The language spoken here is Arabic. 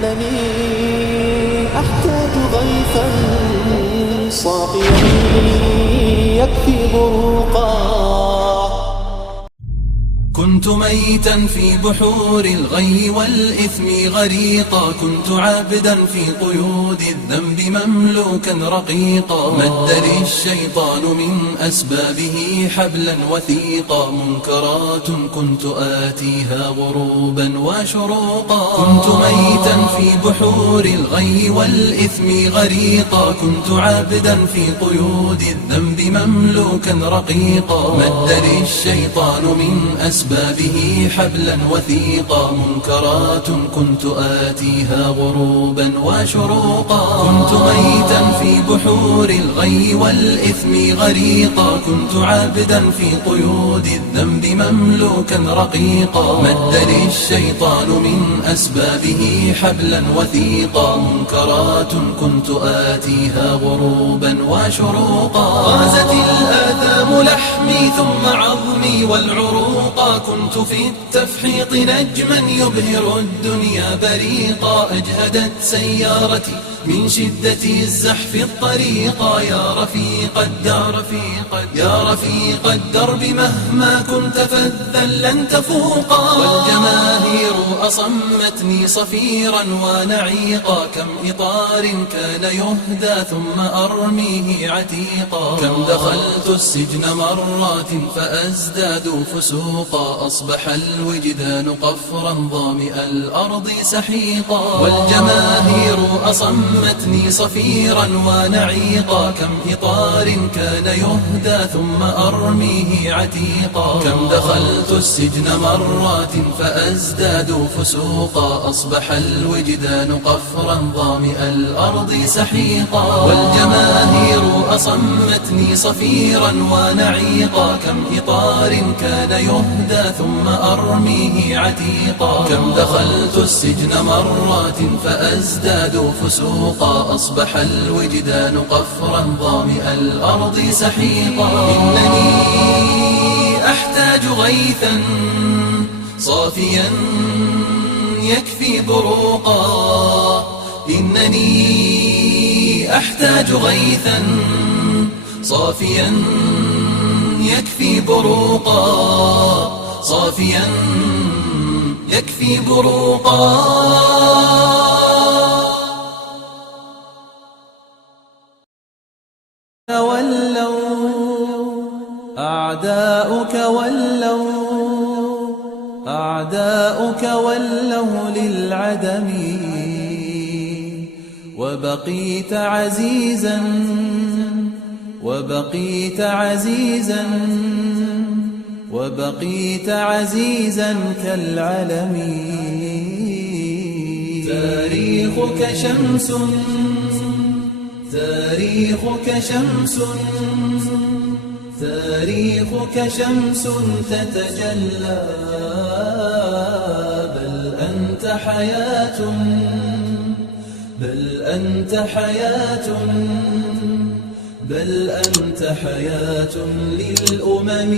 إنني أحتاج غيثا صافيا يكفي بروقا. كنت ميتا في بحور الغي والإثم غريقا، كنت عابدا في قيود الذنب مملوكا رقيقا. مد لي الشيطان من أسبابه حبلا وثيقا، منكرات كنت آتيها غروبا وشروقا. كنت ميتا في بحور الغي والإثم غريقا، كنت عابدا في قيود الذنب مملوكا رقيقا. مد لي الشيطان من أسبابه حبلا وثيقا، منكرات كنت آتيها غروبا وشروقا. كنت ميتا في بحور الغي والإثم غريقا، كنت عابدا في قيود الذنب مملوكا رقيقا. مد لي الشيطان من أسبابه حبلا وثيقا، منكرات كنت آتيها غروبا وشروقا. غازت الآثام لحمي ثم عظمي والعروقا، كنت في التفحيط نجما يبهر الدنيا بريقا. أجهدت سيارتي من شدة الزحف الطريقا، يا رفيق الدار يا رفيق الدرب مهما كنت فذا لن تفوقا. والجماهير أصمتني صفيرا ونعيقا، كم إطار كان يهدى ثم أرميه عتيقا. كم دخلت السجن مرات فأزداد فسوقا، أصبح الوجدان قفرا ظامئ الأرض سحيقا. والجماهير أصمتني صفيرا ونعيقا، كم إطار كان يهدى ثم أرميه عتيقا. كم دخلت السجن مرات فأزداد فسوقا، أصبح الوجدان قفرا ظامئ الأرض سحيقا. والجماهير أصمتني صفيرا ونعيقا، كم إطار كان يهدى ثم أرميه عتيقا. كم دخلت السجن مرات فأزداد فسوقا، أصبح الوجدان قفرا ظامئ الأرض سحيقا. إنني أحتاج غيثا صافيا يكفي بروقا. إنني أحتاج غيثا صافيا يكفي بروقا، صافيا يكفي بروقا. أعداؤك ولوا للعدم، وبقيت عزيزا وبقيت عزيزا كالعلم. تاريخك شمس تاريخك شمس تتجلى، بل أنت حياة للأمم.